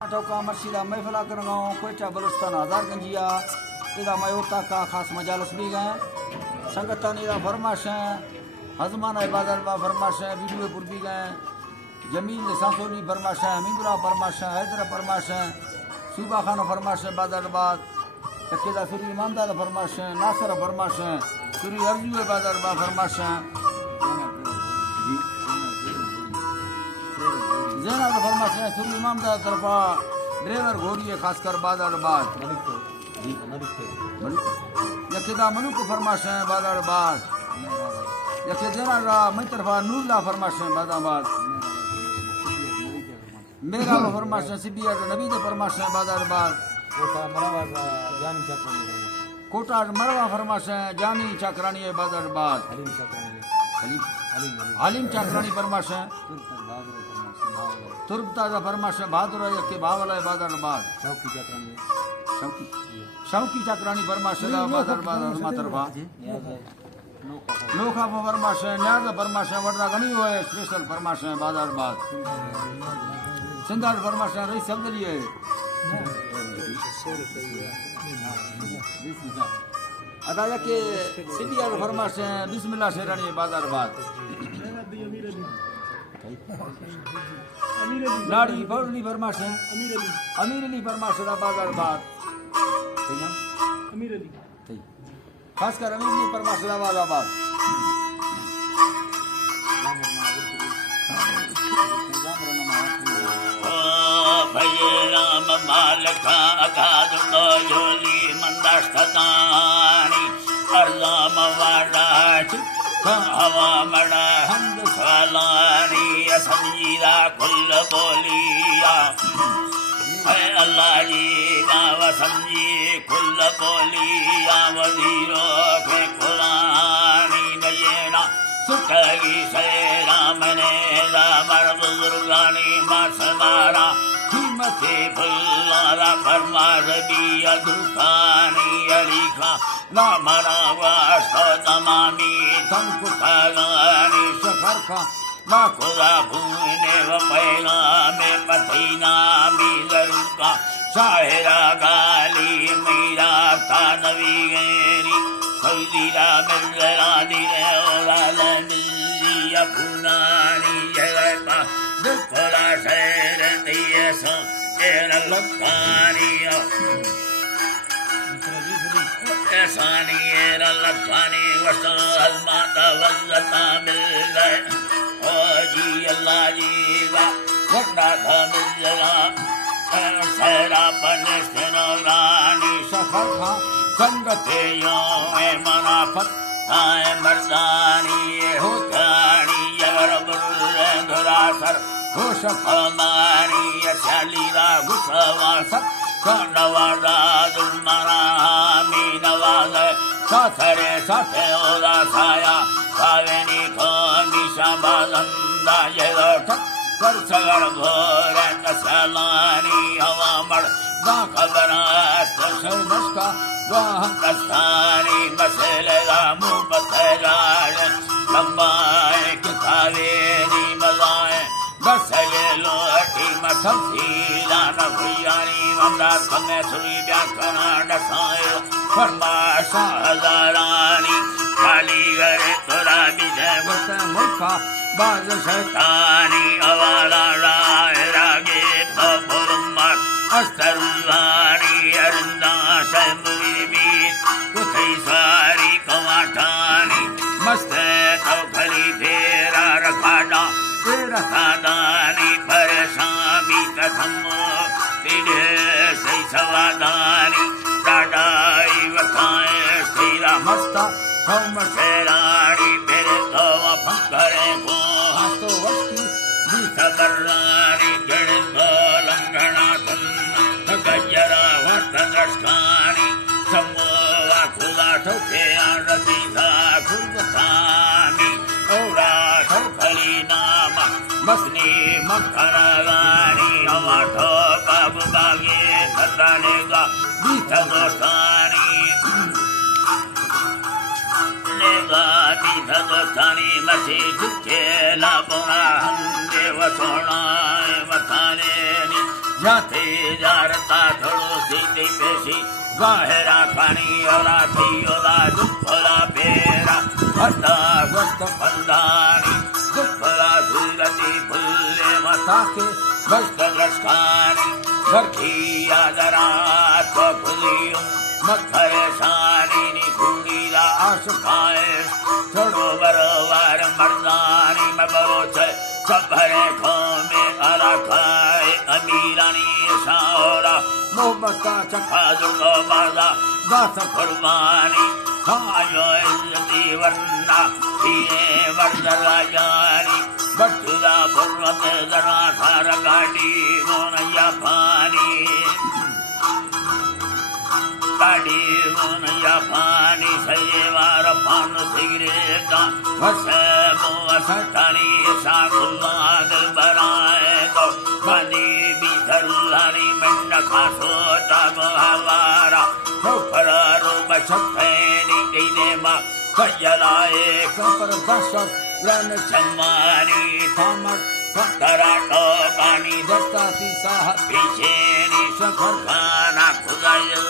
टोका मर्शिदा महफिला करगांव कोयटा बलुस्तान हजारगंजिया इदा मयोता का खास मजालस भी गए संगतानी दा फरमाशें हजमाना इबादत फरमाशें वीडियोपुर भी गए जमील सांसोली फरमाशें हमीदुल्ला फरमाशें हैदर फरमाशें सूबा खान फरमाशें बादरबाद तकेदा सुरी ईमानदार फरमाशें नासर फरमाशें सुरी अर्जू बादरबाद फरमाशें ज़ैनब फरमाशें सुरी इमामदार तरफा ड्राइवर घोड़िए खासकर बादरबाद यकेदा मनुक फरमाशें बादरबाद यके ज़ैनब मई तरफा नूरला फरमाशें बादरबाद मेरा फरमाशें सिबिया नबी दे फरमाशें बादरबाद कोटा मरवा फरमाशें जानी चक्रानी बादरबाद हलीम चक्रानी फरमाशें तुर्बता फरमाशें बहादुर यके बावला बादरबाद शौकी चक्रानी फरमाशें बादरबाद हजमा तरफा नोखा फरमाशें न्याज फरमाशें वडरा गनी हुए स्पेशल फरमाशें बादरबाद सिंधार फरमाशें रईस सब्दली है अदा यके सिबिया फरमाशें बिस्मिल्लाह शेरानी बादरबाद लाड़ी बौली फरमाशें अमीर अली फरमाशें बादरबाद खासकर अमीर अली फरमाशें बादरबाद भये राम मालका अगाध योली मंदाष्टकानी अर्जाम वाडाच हवा मड़ा हंद सालानी असंजीदा कुल बोलिया है अल्लाह जी नाव समझी कुल बोलिया वजीरो के कुरानी नयना सुखगी से राम ने रामर बुजुर्गानी मासमारा हिम्मते फुल्लारा फरमार बिया दुकानी अलीखा नामरा वास्ता तमामी तंकुतागानी सफर का ना खुदा भूने व पैला में पथीना मीलरू का शाहरा गाली मीरा तानवी गेरी खैदीरा मिलरा दिले ओलाल मिलिया पुनानी जगता दुखला शहर दिए सो तेरा लखानी ऐसानी एरा लखानी वस्तो हजमाता वज़ता मिल गए ओ जी अल्लाह जी वा वड्डा था मिल गया शहरा बने रानी सफर था संगते यो ए मनाफत आए मर्दानी होतानी अगर बुर्रे धुरासर होश फरमानी शालीरा गुस्सावासत नवाजा दुलमरा मी नवाज साथरे साथे ओदा साया सावेनी को निशा बाजंदा ये ठक कर सगर घोर नसलानी हवा मड़ ना खबर का वाह कस्तानी मसले रामू बतलाय लंबाए किताबेनी मजाए बस ये लोटी मथीला न भुयानी वंदा संगे सुई व्याकरण डसायो फरमाशा हजारानी काली गरे तोरा विजय वत मुखा बाज शैतानी अवाला राय रागे तो फुरमर अस्तरुलानी अरंदा शैमुवी कुथई सारी कवाटानी मस्ते तो खली फेरा रखाडा तेरा सादानी परेशानी कसमो तेरे सही सवादानी डाडाई वताए तेरा मस्ता हम सेरानी तेरे तो फंकरे को हंसो वस्ती जी सबरानी जड़ को लंघना गजरा वर्तनस्कानी समोवा खुदा ठोके आरती था खुरबतानी ओरा ठोकली नामा बसनी मखरानी हवा ठोका बागे खताने का बीता गोसानी लेगा बीता गोसानी मसी झुके ला बोना हम देव सोना वताने जाते जारता थोड़ो सीधी पेशी बाहरा खानी ओला थी ओला दुखला बेरा हता वस्त फलदानी दुखला सुरती फुल्ले मता के वस्त लस्कानी घरती आदरा तो फुलियों मथरे सानी नी खुड़ीला आशुकाए छोड़ो बरोबर मर्दानी में बरो छे सबरे खोमे अला खाए अमीरानी सारा मोहब्बत का चखा जुड़ो बाजा दास कुर्बानी खायो इज्जती वरना ये वर्दला जानी बटुदा पर्वत जरा सारा गाड़ी मोनया पानी गाड़ी मोनया पानी सैवार पान सिगरेटा वसे मोस ठानी साकुल्ला दिल बनाए तो बनी बिथल्लानी मंड खासो जागो हवारा खोफरा रूप छप्पैनी गईने माँ कजलाए कपर दशक लन सम्मानी थामक कराटो पानी दस्ताती साहब पीछेनी शखर खाना खुदायल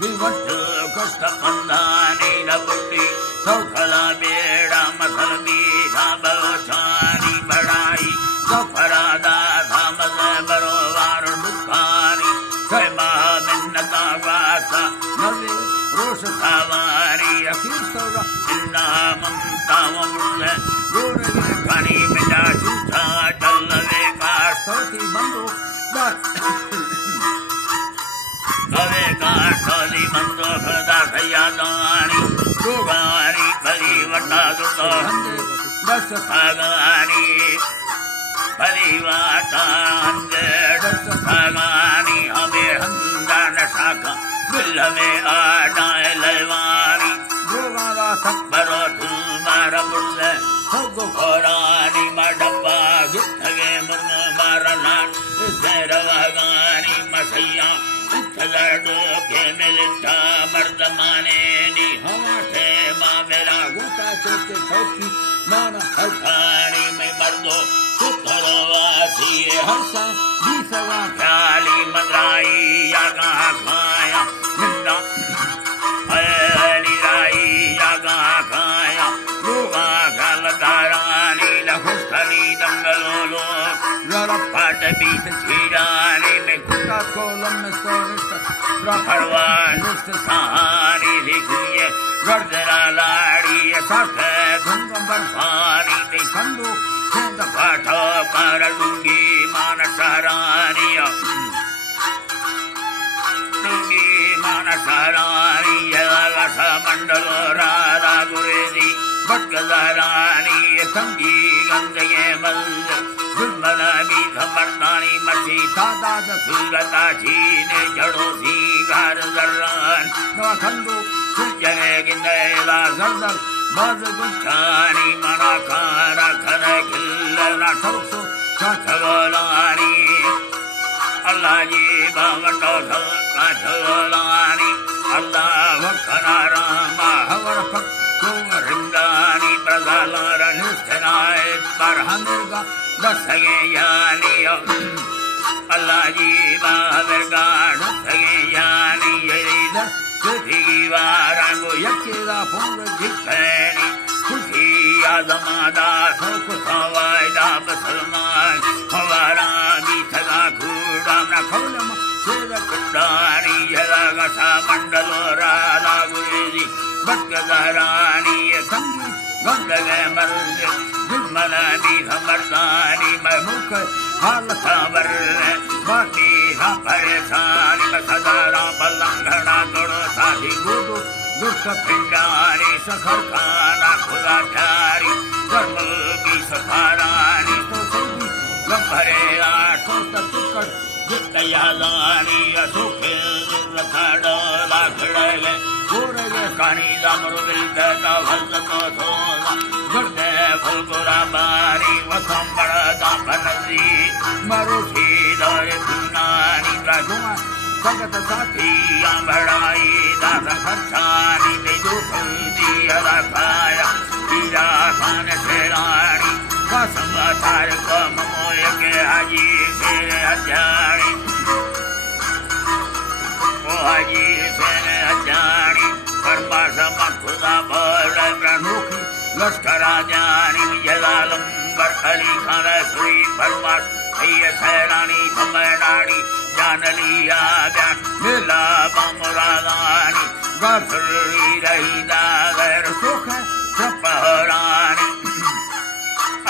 विवट कष्ट पंदानी नबुटी सौखला बेड़ा मसल बीधा बलोचानी बढ़ाई सफरादा थामस बरोबार दुखानी सैमा मिन्नता वासा नवे रोष सावारी अखीर सौरा इन्ना ममता वमुल्ले गोरे खानी मिटा चूथा डल्लवे का सौती बंदो नवे का सौती बंदो खदा सयादानी दुगानी बली वटा दुतो हंदे दस खागानी बली वाटा हंदे दस खागानी हमें हंदा नशाका बिल में आडाए ललवानी दुगारा थकबरो तुम्हारा मुल्ले सगो खोरानी मडब्बा गिद्धगे मुर्म मारनान रवागानी मसैया लड़ो के मिलता मर्दमाने नी हवा से माँ मेरा गोता चोके ठोकी माना हल्कानी में मर्दो सुतरो वासी हर्षा बीसवा ख्याली मदराई यागा खाया निंदा हलीराई यागा खाया लोगा गलदारानी लहुस्तनी दंगलोलो रपट बीस छीरानी में कुत्ता कोलम में सोनिष्ट रफड़वान निष्ठ सहानी लिखिए गर्दरा लाड़ी साथे धुंगम बर्फानी में खंडो सेंद पाठो कर लूंगी मान सहरानी लूंगी मान सहरानी यलासा मंडलो राधा गुरेदी भटकदारानी संगी गंगे मल्ल दुर्मला भी खबरदारी मची तादा सूरता छीने जड़ो सी घर जर्रान नवा खंडो जने गिंदेला जर्दर बाज गुच्छानी मना खारा खने खिल्लना ठोसो छगलानी अल्लाह जी बावटो छगलानी अल्लाह वखना रामा हवर पक्को रिंगानी प्रजालार निष्ठनाए परहमिरगा दसगे यानी अल्लाह जी बावरगा दसगे यानी यरीदा सुधी वारंगो यकेला फोंग जिकनी खुशी आजमादा सौख सवायदा बसलमान हवारा भी थगा खूड़ा न खौलम सेर कुंडानी यलागा सा मंडलो राला गुरेदी भटकदारानी संगी गंदगे मर्द दुर्मला भी खबरदानी मैं मुख हाल खबर बाकी हा परेशानी बसदारा बल्लंघना तोड़ो साथी गुडो दुष्ट पिंडानी सखर खाना खुदा ठारी धर्मल की सफारानी तो सभी गंभरे आठों तत्कड़ जितयादानी असुखे दुर्रखाडो लाखड़ले गोरगे कानी दामरु बिल्दता भल्दतो सोना गुर्दे फुलगुरा बारी वसंबड़ दापनजी मरुषी दौरे सुनानी राजुमा संगत साथी आंबड़ाई दास खर्चानी तेजो फुलदी अदा खाया तीरा खान शेरानी कसम तार को ममोय के हाजी फेर हजारी हाजी सेन अजानी परमाश मखुदा बोल प्रनोखी लश्करा जानी जलालंबर अली खान श्री परमाश भैया सैलानी भमरानी जानलिया जान मिला बमरानी गफरी रही दागर सुख कपहरानी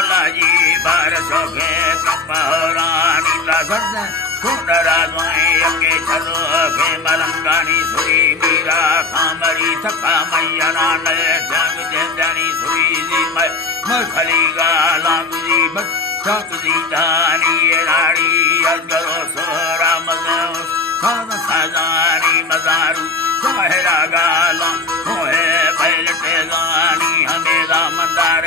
अल्लाह जी बार सोखे कपहरानी लागत कुंडराज़ के चलो के मलंगानी सुरी मीरा खामरी थका मैया नाने जग जंजानी सुरी जी मखली गाला गुजी बट चौकदी दानी राड़ी अगरो सोरा मज़ो खजानी मज़ारू कहरा गाला होए बैल तेजानी हमेदा मंदार